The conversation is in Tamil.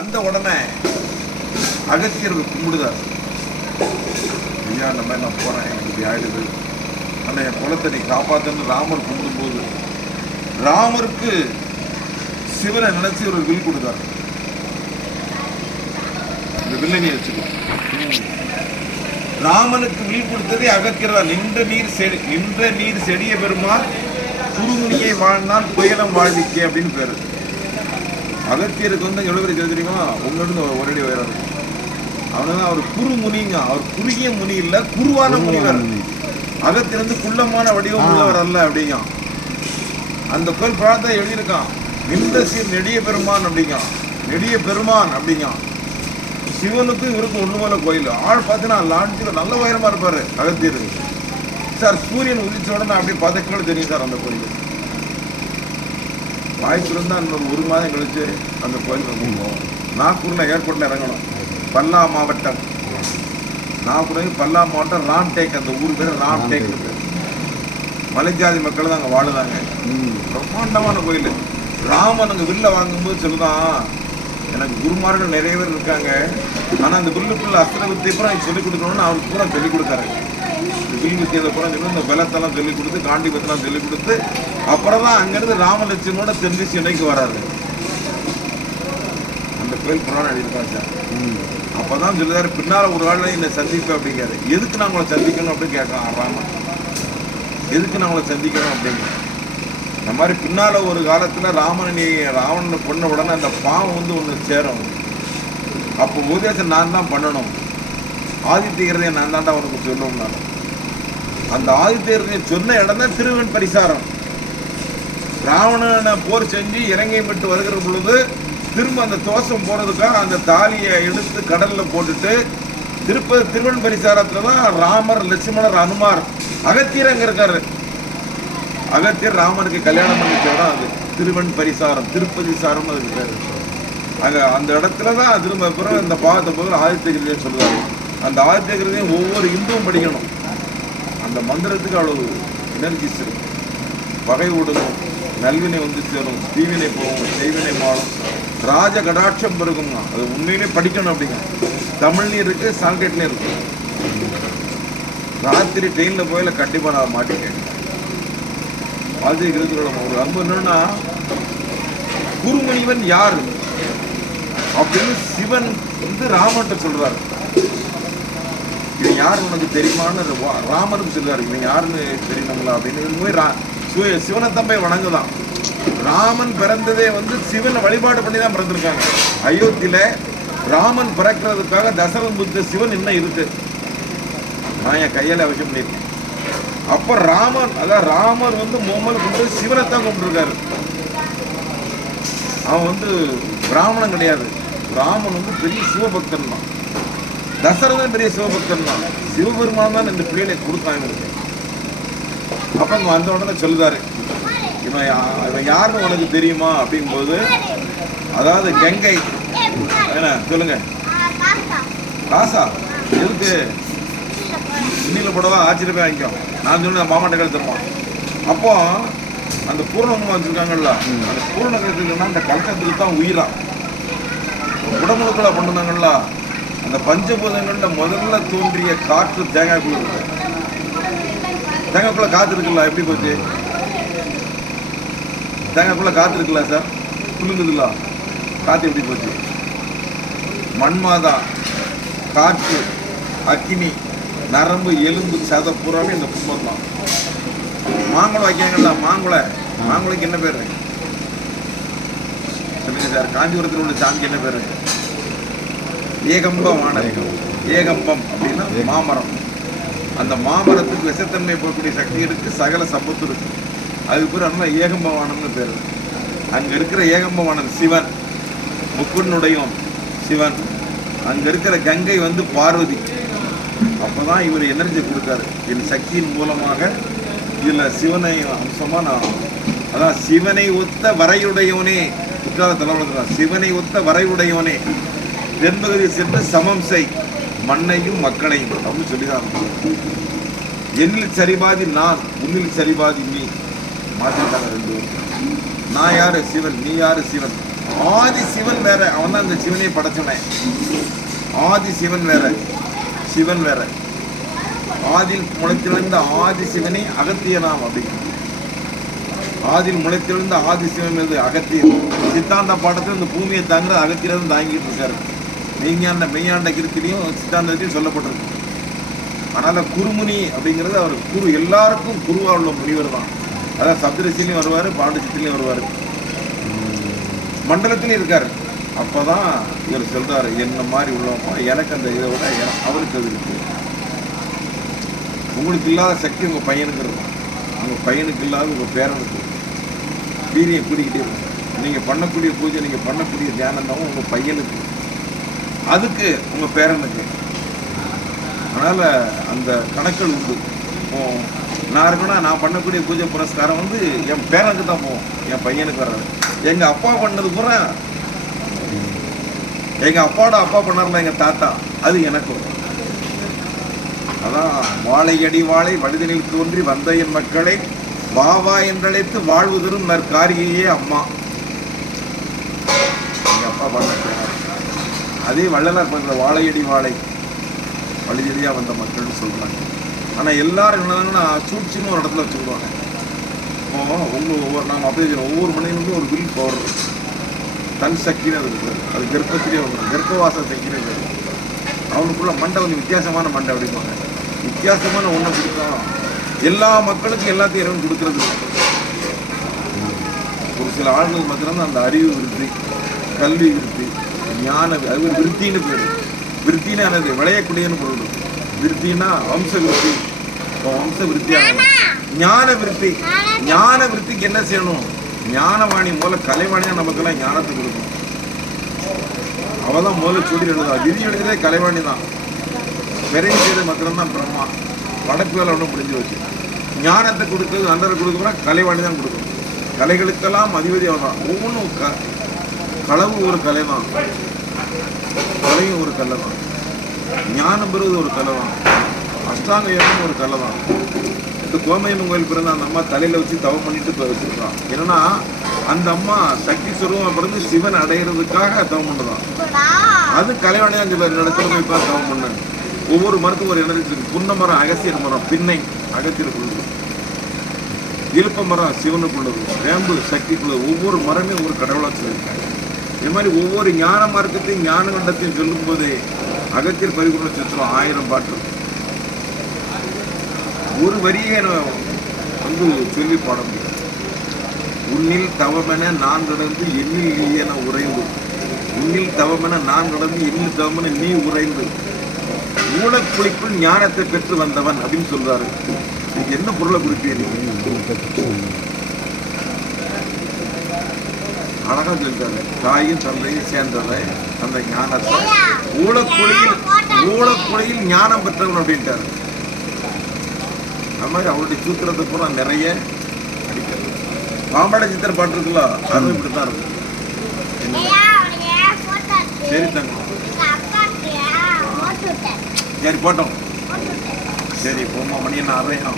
அந்த உடனே அகத்தியர் கும்பிடுதார். ஐயா இந்த மாதிரி நான் போகிறேன், எனக்கு இப்படி ஆயிடுது, ஆனால் என் குலத்தை நீ காப்பாற்றுன்னு ராமர் கும்பிடும்போது ராமருக்கு சிவனை நினைச்சு ஒரு வில் கொடுத்தார். இந்த வில்லை நீ வச்சுக்கோ. ராமனுக்கு வில் கொடுத்ததே அகத்தியர். நின்ற நீர் செடிய பெருமாள் குருமுனியை வாழ்ந்தான் புயலம் வாழ்விக்கே அப்படின்னு பேரு. அகத்தியருக்கு வந்து எவ்வளவு பேருக்கு தெரியுமா? உங்களிருந்து ஒரு அடி உயரம் இருக்கும். அவனுதான் அவர் குருமுனிங்க. அவர் குறுகிய முனி இல்ல, குருவான முனிவர். அகத்தியர் வந்து குள்ளமான வடிவம் உள்ளவர் அல்ல அப்படிங்க. அந்த கோயில் பிரார்த்தனை எழுதியிருக்கான். நின்ற சீர் நெடிய பெருமான் அப்படிங்க. நெடிய பெருமான் அப்படிங்க. சிவனுக்கும் இவருக்கும் ஒண்ணு போல கோயில். ஆள் பார்த்தீங்கன்னா லான்ச்சில் நல்ல உயரமா இருப்பாரு அகத்தியர் சார். சூரியன் உதிச்ச உடனே அப்படியே பதக்கோடு தெரியும் சார் அந்த கோயில். வாய்ப்பு இருந்தால் இன்னொரு 1 மாதம் கழிச்சு அந்த கோயிலுக்கு போவோம். நாகூரில் ஏர்போர்ட்டில் இறங்கணும். பல்லா மாவட்டம், நாகூர் பல்லா மாவட்டம் ராம்டேக். அந்த ஊர் பேர் ராம்டேக். மலைஜாதி மக்கள் தான் அங்கே வாழுதாங்க. பிரம்மாண்டமான கோயில். ராமன் அங்கே வில்ல வாங்கும்போது சொல்லுதான், எனக்கு குருமார்கள் நிறைய பேர் இருக்காங்க, ஆனால் அந்த வில்லுக்குள்ள அஸ்திர வித்தை பூரா எனக்கு சொல்லிக் கொடுக்கணும்னு அவருக்கு பூரா சொல்லிக் கொடுத்தாரு. வில் வித்தியதை பூரா சொல்லி இந்த பலத்தெல்லாம் சொல்லிக் கொடுத்து, காண்டிபத்தெல்லாம் சொல்லிக் கொடுத்து, அப்புறம் தான் அங்கேருந்து ராமலட்சுமணோட தெரிஞ்சு சென்னைக்கு வராரு. அந்த கோயில் புராணம் எழுதியிருக்காங்க சார். அப்போ தான் சொல்லுறாரு, பின்னால் ஒரு ஆள் என்னை சந்திப்பேன் அப்படிங்காரு. எதுக்கு நான் உங்களை சந்திக்கணும் அப்படின்னு கேட்கலாம் ராமன். எதுக்கு நான் உங்களை சந்திக்கணும் அப்படிங்க. இந்த மாதிரி பின்னால் ஒரு காலத்தில் ராவணனை கொண்ட உடனே அந்த பாவம் வந்து ஒன்று சேரும். அப்போ உபதேசம் நான் தான் பண்ணணும். ஆதித்யகிறதையை நான் தாண்டா உனக்கு சொல்லணும்னாலும் அந்த ஆதித்யகிறதையை சொன்ன இடம் தான் திருவன் பரிசாரம். ராவணனை போர் செஞ்சு இறங்கை விட்டு வருகிற பொழுது திரும்ப அந்த தோஷம் போறதுக்காக அந்த தாலியை எடுத்து கடல்ல போட்டுட்டு திருவன் பரிசாரத்துல தான் ராமர், லட்சுமணர், அனுமார், அகத்தியர் அங்க இருக்காரு. அகத்தியர் ராமருக்கு கல்யாணம் பண்ணிச்சோட அது திருவன் பரிசாரம், திருப்பதி சாரம் அதுக்கு பேரு. அங்க அந்த இடத்துலதான் திரும்ப பிறகு இந்த பாவத்தை போது ஆதித்யகிரின்னு சொல்லுவாரு. அந்த ஆதித்யகிரிதையும் ஒவ்வொரு இந்துவும் படிக்கணும். அந்த மந்திரத்துக்கு அவ்வளவு எனர்ஜிஸ் இருக்கு. பகை விடணும், நல்வினை வந்து சேரும், தீவினை போகும், செய்வினை மாறும், ராஜ கடாட்சம் பெருகும். அது உண்மையிலே படிக்கணும் அப்படிங்க. தமிழ்லையும் இருக்கு, சால்கேட்லையும் இருக்கு. ராத்திரி ட்ரெயினில் போயில கண்டிப்பாக நான் மாட்டிக்கேன். ஆதித்யகிரியோட ஒரு அன்பு என்னன்னா, குருமுனிவன் யார் அப்படின்னு சிவன் வந்து ராமன்ட்ட சொல்றாரு. இவன் யாரு உனக்கு தெரியுமான்னு ராமனுக்கு சொல்றாரு. இவன் யாருன்னு தெரியணுங்களா அப்படின்னு சிவனைத்தான் போய் வணங்குதான். ராமன் பிறந்ததே வந்து சிவனை வழிபாடு பண்ணி தான் பிறந்திருக்காங்க. அயோத்தியில ராமன் பிறக்கிறதுக்காக தசரன் புத்த சிவன் இன்னும் இருக்கு. நான் என் கையால அவசியம் பண்ணியிருக்கேன். அப்ப ராமர் வந்து முகமது கொண்டு சிவனைத்தான் கும்பிட்டுருக்காரு. அவன் வந்து பிராமணன் கிடையாது. ராமன் வந்து பெரிய சிவபக்தன் தான். தசரதன் பெரிய சிவபக்தன் தான். சிவபெருமான் தான் இந்த பிள்ளைகளை கொடுத்தாங்க. அப்ப அங்க வந்த உடனே சொல்லுதாரு, இவன் யாருன்னு உனக்கு தெரியுமா அப்படிங்கும்போது, அதாவது கங்கை என்ன சொல்லுங்க, காசா எதுக்கு இன்னில போடவா ஆச்சரியப்பே வாங்கிக்கும். நான் சொன்ன மாமாட்ட கழுத்து தருவான். அப்போ அந்த பூர்ணகுமா வச்சிருக்காங்கல்ல, அந்த பூர்ண கழுத்துக்குன்னா அந்த கலக்கத்துக்கு தான் உயிரா உடம்புக்குள்ள பண்ணுனாங்கல்ல. அந்த பஞ்சபூதங்கள்ல முதல்ல தோன்றிய காற்று தேங்காய்க்குள்ள இருக்கு. தேங்காய்க்குள்ள காற்று இருக்குல்ல, எப்படி போச்சு? தேங்காய்க்குள்ள காற்று இருக்குல்ல சார், குளிர்ந்துதுல்ல, காற்று எப்படி போச்சு? மண்மாதா, காற்று, அக்கினி, நரம்பு, எலும்பு, சத பூராவே இந்த கும்பம் தான். மாங்குளம் வைக்காங்கல்ல, மாங்குளைக்கு என்ன பேர் சொல்லுங்க சார்? காஞ்சிபுரத்தில் உள்ள சாமிக்கு என்ன பேர்? ஏகம்பம் அப்படின்னா மாமரம். அந்த மாமரத்துக்கு விஷத்தன்மை போகக்கூடிய சக்தி இருக்கு, சகல சம்பத்து இருக்கு. அதுக்கு பேர் அதனால ஏகம்பவானம்னு பேர். அங்க இருக்கிற ஏகம்பவானன் சிவன், முக்குன்னுடையும் சிவன். அங்க இருக்கிற கங்கை வந்து பார்வதி. அப்பதான் இவர் எனர்ஜி கொடுத்தாரு. என் சக்தியின் மூலமாக இதுல சிவனை அம்சமா நான், அதான் சிவனை ஒத்த வரையுடையவனே, குற்றால தலைவன் சிவனை ஒத்த வரையுடையவனே, தென்பகுதி சென்று சமம் செய் மண்ணையும் மக்களையும் அப்படின்னு சொல்லிதான். என்னில் சரிபாதி நான், உன்னில் சரிபாதி நீ. மாற்றிட்டாங்க ரெண்டு. நான் யாரு? சிவன். நீ யாரு? சிவன். ஆதி சிவன் வேற, அவன் தான் அந்த சிவனையை படைச்சவனே. ஆதி சிவன் வேற, சிவன் வேற. ஆதில் முளைத்தெழுந்த ஆதி சிவனை அகத்தியனாம் அப்படின்னு. ஆதில் முளைத்தெழுந்த ஆதி சிவன் மீது அகத்தியர். சித்தாந்த பாடத்தில் இந்த பூமியை தாங்குற அகத்தியர் தாங்கிட்டு இருக்காரு. மெய்ஞாண்ட கிருத்திலையும் சித்தாந்தத்தையும் சொல்லப்பட்டிருக்கு. அதனால குருமுனி அப்படிங்கிறது அவர் குரு, எல்லாருக்கும் குருவா உள்ள முனிவர் தான். அதாவது சப்தரிசிலையும் வருவார், பாண்டிச்சித்திலையும் வருவார், மண்டலத்திலையும் இருக்காரு. அப்போதான் இவர் சொல்றாரு, என்ன மாதிரி உள்ளவங்க எனக்கு அந்த இதை விட அவருக்கு அது இருக்கு. உங்களுக்கு இல்லாத சக்தி உங்கள் பையனுக்கு இருக்கும், உங்கள் பையனுக்கு இல்லாத உங்கள் பேரனுக்கு வீரியம் கூடிக்கிட்டே இருக்கும். நீங்கள் பண்ணக்கூடிய பூஜை, நீங்கள் பண்ணக்கூடிய தியானம் தான் உங்கள் பையனுக்கு, அதுக்கு உங்கள் பேரனுக்கு. அதனால் அந்த கணக்குகள் உண்டு. நான் இருக்குன்னா நான் பண்ணக்கூடிய பூஜை புரஸ்காரம் வந்து என் பேரனுக்கு தான் போவோம், என் பையனுக்கு வர்றது. எங்கள் அப்பா பண்ணது பூரா, எங்கள் அப்பாவோட அப்பா பண்ணார்ல எங்கள் தாத்தா, அது எனக்கு. அதான் வாழையடி வாழை வழுதினில் தோன்றி வந்த என் மக்களை வாவா என்றழைத்து வாழ்வு தரும் நற்காரியே அம்மா. எங்கள் அப்பா பண்ண அதே வள்ளலார் பண்ணுற வாழையடி வாழை வழியடியாக வந்த மக்கள்னு சொல்கிறாங்க. ஆனால் எல்லாரும் என்னன்னா சூழ்ச்சின்னு ஒரு இடத்துல வச்சுக்கிடுவாங்க. நாங்கள் அப்படி ஒவ்வொரு மனிதனுக்கும் ஒரு வில் பவர், தன் சக்தின்னு அது இருக்குது. அது கர்ப்பத்திலே வந்துடும், கர்ப்பவாச சக்தின்னு இருக்குது. அவனுக்குள்ள மண்டை வந்து வித்தியாசமான மண்டை அப்படிம்பாங்க. வித்தியாசமான ஒன்றை கொடுத்தோம். எல்லா மக்களுக்கும் எல்லாத்தையும் இறைவன் கொடுக்கறது. ஒரு சில ஆண்கள் மாத்திரம் அந்த அறிவு விருத்தி, கல்வி விருத்தி, ஞான அது ஒரு விருத்தின்னு பேர். விருத்தின்னு ஆனது விளையக்கூடியன்னு பொருள். விருத்தின்னா வம்ச விருத்தி, வம்ச விருத்தியாக ஞான விருத்தி. ஞான விருத்திக்கு என்ன செய்யணும்? ஞானவாணி மூல கலைவாணியாக நமக்கெல்லாம் ஞானத்தை கொடுக்கும். அவள் தான் முதல்ல சொல்லி எழுதா. விதி எழுதுறதே கலைவாணி தான். விரைவு செய்த மாத்திரம்தான் பிரம்மா. வடக்கு வேலை ஒன்றும் முடிஞ்சு வச்சு ஞானத்தை கொடுக்குறது அண்டரை கொடுக்குறா கலைவாணி தான் கொடுக்கும். கலைகளுக்கெல்லாம் அதிபதி அவன் தான். ஒவ்வொன்றும் களவு ஒரு கலை தான், கலையும் ஒரு கலை தான், ஞானம் பெறுவது ஒரு கலை தான், அஷ்டாங்க யோகம் ஒரு கலை தான். இந்த கோமயம்மன் கோயில் பிறந்த அந்த அம்மா தலையில் வச்சு தவம் பண்ணிட்டு வச்சிருக்கான். என்னன்னா அந்த அம்மா சக்தி சுரூபம் பிறந்து சிவன் அடைகிறதுக்காக தவம் பண்ணுதான். அது கலைவாணியாக அங்கே நடத்துல போய் பார்த்து தவம் பண்ணு. ஒவ்வொரு மரத்துக்கும் ஒரு எனர்ஜி இருக்கு. புன்ன மரம் அகசியர் மரம், பின்னை அகத்திற்குள்ளது, இழுப்ப மரம் சிவனுக்குள்ளது, வேம்பு சக்திக்குள்ளது. ஒவ்வொரு மரமே ஒரு கடவுளாக சொல்லியிருக்காங்க. இது மாதிரி ஒவ்வொரு ஞான மார்க்கத்தையும் ஞான கண்டத்தையும் சொல்லும் போது அகத்தியர் பரிபூர்ண சித்திரம் 1000 பாட்டு ஒரு வரியே வந்து சொல்லி பாட முடியும். உன்னில் தவமென நான் நடந்து எண்ணில் நீ என உறைந்து, உன்னில் தவமென நான் நடந்து எண்ணில் தவமென நீ உறைந்து மூலக்குழிக்குள் ஞானத்தை பெற்று வந்தவன் அப்படின்னு சொல்றாரு. நீங்க என்ன பொருளை குறிப்பீங்க? அழகா சொல்றாரு. தாயும் தந்தையும் சேர்ந்ததை அந்த ஞானத்தை மூலக்குழியில் ஞானம் பெற்றவன் அப்படின்ட்டாரு. அது மாதிரி அவருடைய சூத்திரத்தை பூரா நிறைய அடிக்கிறது. பாம்பாட சித்திர பாட்டு இருக்குல்ல, அதுவும் இப்படித்தான் இருக்கும். சரி தங்க, சரி போட்டோம். சரி போமா, மணி என்ன 6.